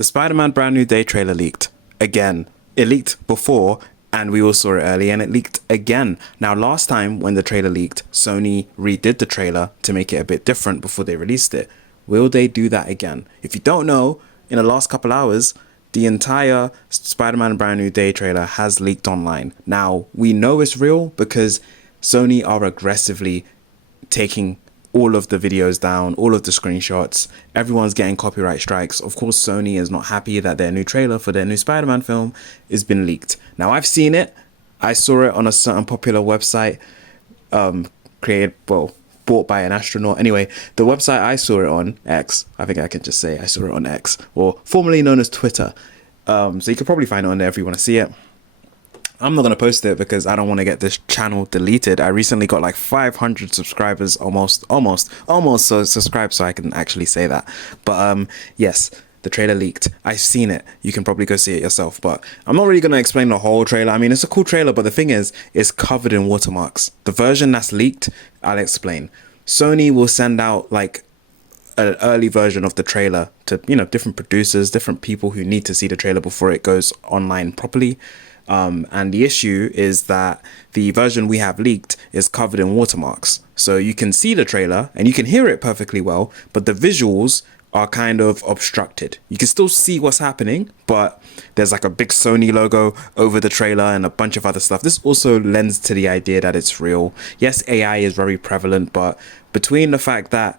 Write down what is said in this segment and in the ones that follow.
The Spider-Man Brand New Day trailer leaked again. It leaked before and we all saw it early, and it leaked again. Now, last time when the trailer leaked, Sony redid the trailer to make it a bit different before they released it. Will they do that again? If you don't know, in the last couple hours, the entire Spider-Man Brand New Day trailer has leaked online. Now, we know it's real because Sony are aggressively taking all of the videos down, all of the screenshots. Everyone's getting copyright strikes. Of course, Sony is not happy that their new trailer for their new Spider-Man film has been leaked. Now, I've seen it. I saw it on a certain popular website, bought by an astronaut. Anyway, the website I saw it on, X, I think I can just say I saw it on X, or formerly known as Twitter. So you could probably find it on there if you want to see it. I'm not going to post it because I don't want to get this channel deleted. I recently got like 500 subscribers, almost so subscribed, so I can actually say that. But yes, the trailer leaked. I've seen it. You can probably go see it yourself, but I'm not really going to explain the whole trailer. I mean, it's a cool trailer, but the thing is, it's covered in watermarks. The version that's leaked, I'll explain. Sony will send out like an early version of the trailer to, you know, different producers, different people who need to see the trailer before it goes online properly. And the issue is that the version we have leaked is covered in watermarks. So you can see the trailer and you can hear it perfectly well, but the visuals are kind of obstructed. You can still see what's happening, but there's like a big Sony logo over the trailer and a bunch of other stuff. This also lends to the idea that it's real. Yes, AI is very prevalent, but between the fact that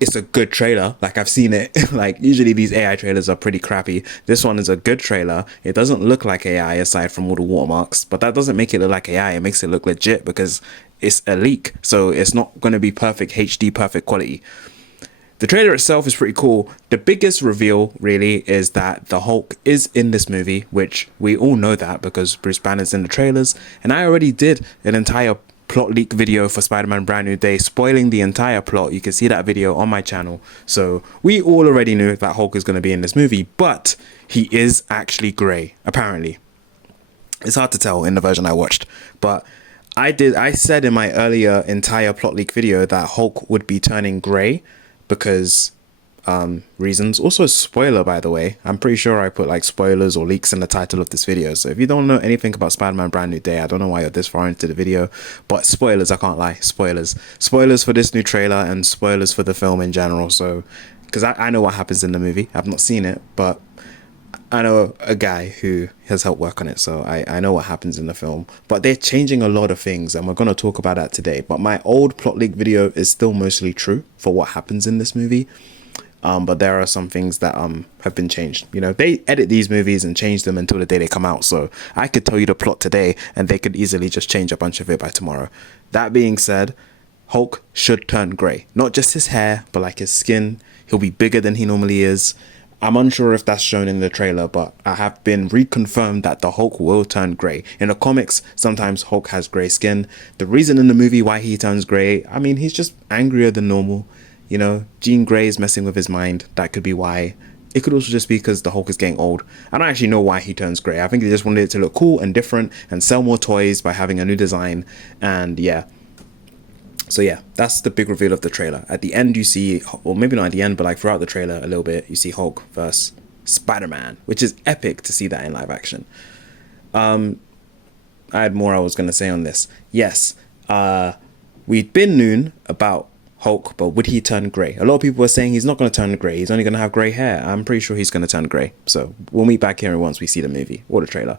it's a good trailer, like I've seen it, like usually these AI trailers are pretty crappy. This one is a good trailer. It doesn't look like AI aside from all the watermarks, but that doesn't make it look like AI. It makes it look legit because it's a leak. So it's not going to be perfect HD, perfect quality. The trailer itself is pretty cool. The biggest reveal really is that the Hulk is in this movie, which we all know that because Bruce Banner's in the trailers. And I already did an entire plot leak video for Spider-Man Brand New Day spoiling the entire plot. You can see that video on my channel. So we all already knew that Hulk is going to be in this movie, but he is actually grey, apparently. It's hard to tell in the version I watched, but I said in my earlier entire plot leak video that Hulk would be turning grey because reasons. Also a spoiler, by the way. I'm pretty sure I put like spoilers or leaks in the title of this video. So if you don't know anything about Spider-Man Brand New Day, I don't know why you're this far into the video. But spoilers, I can't lie. Spoilers. Spoilers for this new trailer and spoilers for the film in general. So, because I know what happens in the movie. I've not seen it, but I know a guy who has helped work on it, so I know what happens in the film. But they're changing a lot of things, and we're going to talk about that today. But my old plot leak video is still mostly true for what happens in this movie. But there are some things that have been changed. You know, they edit these movies and change them until the day they come out. So I could tell you the plot today, and they could easily just change a bunch of it by tomorrow. That being said, Hulk should turn grey. Not just his hair, but like his skin. He'll be bigger than he normally is. I'm unsure if that's shown in the trailer, but I have been reconfirmed that the Hulk will turn grey. In the comics, sometimes Hulk has grey skin. The reason in the movie why he turns grey, I mean, he's just angrier than normal. You know, Jean Grey is messing with his mind. That could be why. It could also just be because the Hulk is getting old. I don't actually know why he turns grey. I think they just wanted it to look cool and different and sell more toys by having a new design. And yeah. So yeah, that's the big reveal of the trailer. At the end you see, or maybe not at the end, but like throughout the trailer a little bit, you see Hulk versus Spider-Man, which is epic to see that in live action. I had more I was going to say on this. Yes, we'd been known about Hulk, but would he turn grey? A lot of people were saying he's not going to turn grey. He's only going to have grey hair. I'm pretty sure he's going to turn grey. So we'll meet back here once we see the movie or the trailer.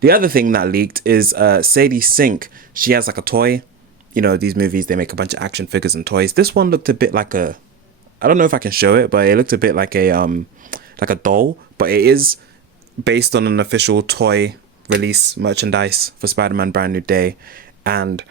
The other thing that leaked is Sadie Sink. She has like a toy. You know, these movies, they make a bunch of action figures and toys. This one looked a bit like a, I don't know if I can show it, but it looked a bit like a doll. But it is based on an official toy release merchandise for Spider-Man Brand New Day. And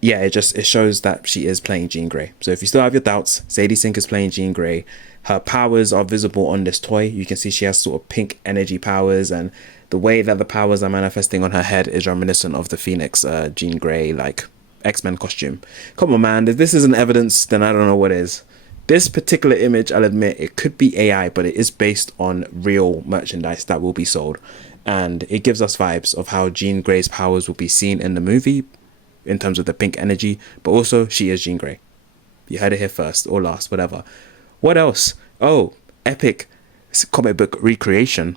yeah, it shows that she is playing Jean Grey. So if you still have your doubts, Sadie Sink is playing Jean Grey. Her powers are visible on this toy. You can see she has sort of pink energy powers, and the way that the powers are manifesting on her head is reminiscent of the Phoenix Jean Grey, like X-Men costume. Come on, man. If this isn't evidence, then I don't know what is. This particular image, I'll admit, it could be AI, but it is based on real merchandise that will be sold. And it gives us vibes of how Jean Grey's powers will be seen in the movie, in terms of the pink energy, but also she is Jean Grey. You heard it here first or last, whatever. What else? Oh, epic. comic book recreation,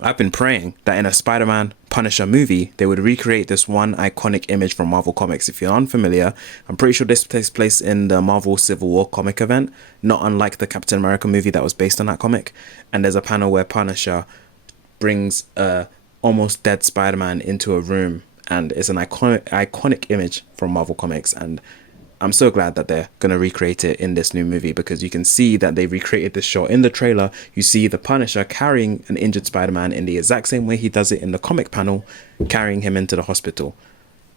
I've been praying that in a Spider-Man Punisher movie, they would recreate this one iconic image from Marvel Comics. If you're unfamiliar, I'm pretty sure this takes place in the Marvel Civil War comic event, not unlike the Captain America movie that was based on that comic. And there's a panel where Punisher brings a almost dead Spider-Man into a room, and it's an iconic image from Marvel Comics. And I'm so glad that they're going to recreate it in this new movie, because you can see that they recreated this shot in the trailer. You see the Punisher carrying an injured Spider-Man in the exact same way he does it in the comic panel, carrying him into the hospital.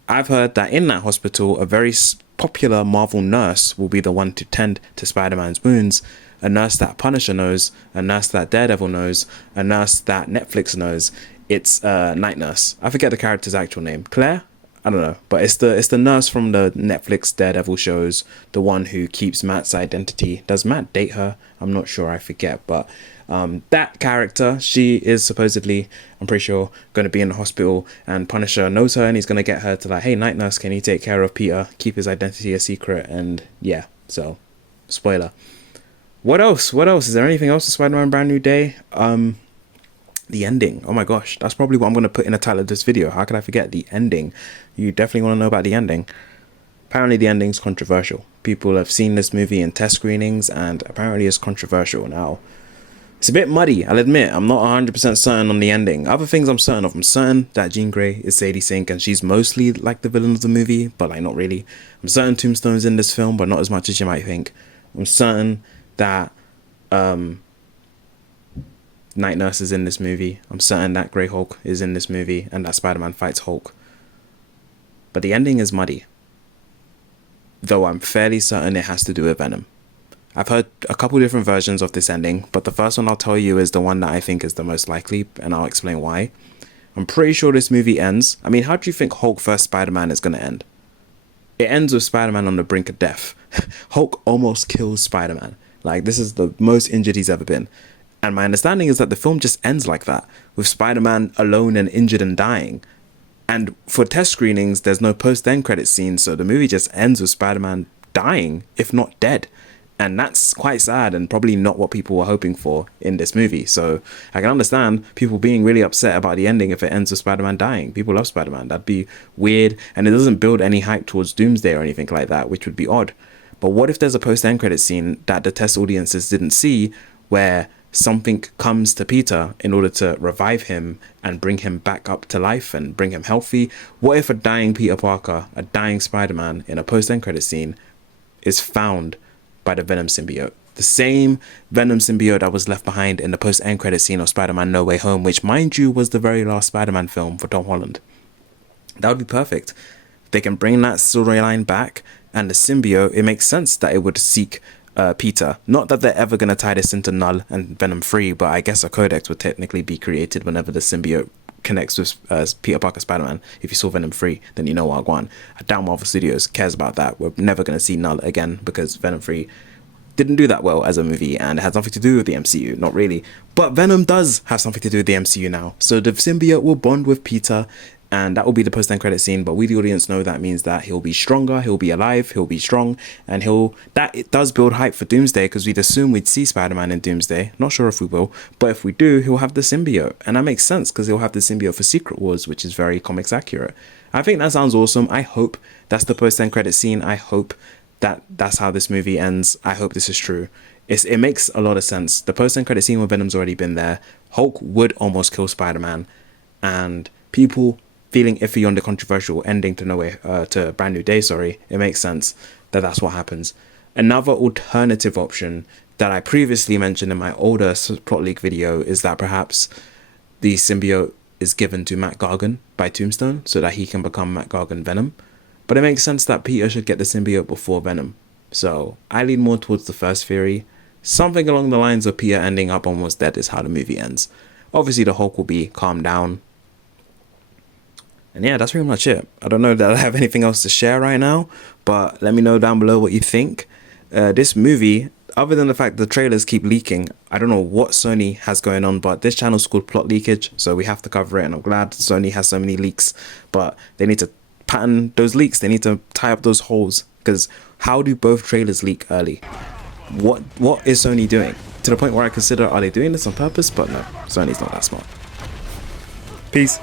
I've heard that in that hospital, a very popular Marvel nurse will be the one to tend to Spider-Man's wounds. A nurse that Punisher knows, a nurse that Daredevil knows, a nurse that Netflix knows. It's Night Nurse. I forget the character's actual name. Claire? I don't know, but it's the nurse from the Netflix Daredevil shows, the one who keeps Matt's identity. Does Matt date her? I'm not sure, I forget, but that character, she is supposedly, I'm pretty sure, going to be in the hospital, and Punisher knows her, and he's going to get her to like, hey, Night Nurse, can you take care of Peter, keep his identity a secret? And yeah, so spoiler. What else? Is there anything else to Spider-Man Brand New Day? The ending. Oh my gosh, that's probably what I'm going to put in the title of this video. How could I forget the ending? You definitely want to know about the ending. Apparently the ending's controversial. People have seen this movie in test screenings, and apparently it's controversial. Now, it's a bit muddy, I'll admit. I'm not 100% certain on the ending. Other things I'm certain of. I'm certain that Jean Grey is Sadie Sink, and she's mostly like the villain of the movie, but like not really. I'm certain Tombstone's in this film, but not as much as you might think. I'm certain that Night Nurse is in this movie. I'm certain that Grey Hulk is in this movie, and that Spider-Man fights Hulk. But the ending is muddy, though I'm fairly certain it has to do with Venom. I've heard a couple different versions of this ending, but the first one I'll tell you is the one that I think is the most likely, and I'll explain why. I'm pretty sure this movie ends. I mean, how do you think Hulk vs. Spider-Man is going to end? It ends with Spider-Man on the brink of death. Hulk almost kills Spider-Man. Like, this is the most injured he's ever been. And my understanding is that the film just ends like that, with Spider-Man alone and injured and dying. And for test screenings, there's no post-end credit scene, so the movie just ends with Spider-Man dying, if not dead. And that's quite sad, and probably not what people were hoping for in this movie. So I can understand people being really upset about the ending if it ends with Spider-Man dying. People love Spider-Man. That'd be weird, and it doesn't build any hype towards Doomsday or anything like that, which would be odd. But what if there's a post-end credit scene that the test audiences didn't see, where something comes to Peter in order to revive him and bring him back up to life and bring him healthy? What if a dying Peter Parker, a dying Spider-Man in a post-end credit scene is found by the Venom symbiote? The same Venom symbiote that was left behind in the post-end credit scene of Spider-Man No Way Home, which, mind you, was the very last Spider-Man film for Tom Holland. That would be perfect. They can bring that storyline back, and the symbiote, it makes sense that it would seek Peter. Not that they're ever going to tie this into Null and Venom 3, but I guess a codex would technically be created whenever the symbiote connects with Peter Parker Spider-Man. If you saw Venom 3, then you know what I want. I doubt Marvel Studios cares about that. We're never going to see Null again, because Venom 3 didn't do that well as a movie, and it has nothing to do with the MCU, not really. But Venom does have something to do with the MCU now. So the symbiote will bond with Peter, and that will be the post-end credit scene. But we, the audience, know that means that he'll be stronger, he'll be alive, he'll be strong, and it does build hype for Doomsday, because we'd assume we'd see Spider-Man in Doomsday. Not sure if we will, but if we do, he'll have the symbiote, and that makes sense, because he'll have the symbiote for Secret Wars, which is very comics accurate. I think that sounds awesome. I hope that's the post-end credit scene. I hope that's how this movie ends. I hope this is true. It makes a lot of sense. The post-end credit scene with Venom's already been there. Hulk would almost kill Spider-Man, and people feeling iffy on the controversial ending to Brand New Day, it makes sense that that's what happens. Another alternative option that I previously mentioned in my older plot leak video is that perhaps the symbiote is given to Matt Gargan by Tombstone so that he can become Matt Gargan Venom. But it makes sense that Peter should get the symbiote before Venom. So I lean more towards the first theory. Something along the lines of Peter ending up almost dead is how the movie ends. Obviously the Hulk will be calmed down. And yeah, that's pretty much it. I don't know that I have anything else to share right now, but let me know down below what you think. This movie, other than the fact the trailers keep leaking, I don't know what Sony has going on, but this channel's called Plot Leakage, so we have to cover it, and I'm glad Sony has so many leaks, but they need to pattern those leaks. They need to tie up those holes, because how do both trailers leak early? What is Sony doing? to the point where I consider, are they doing this on purpose? But no, Sony's not that smart. Peace.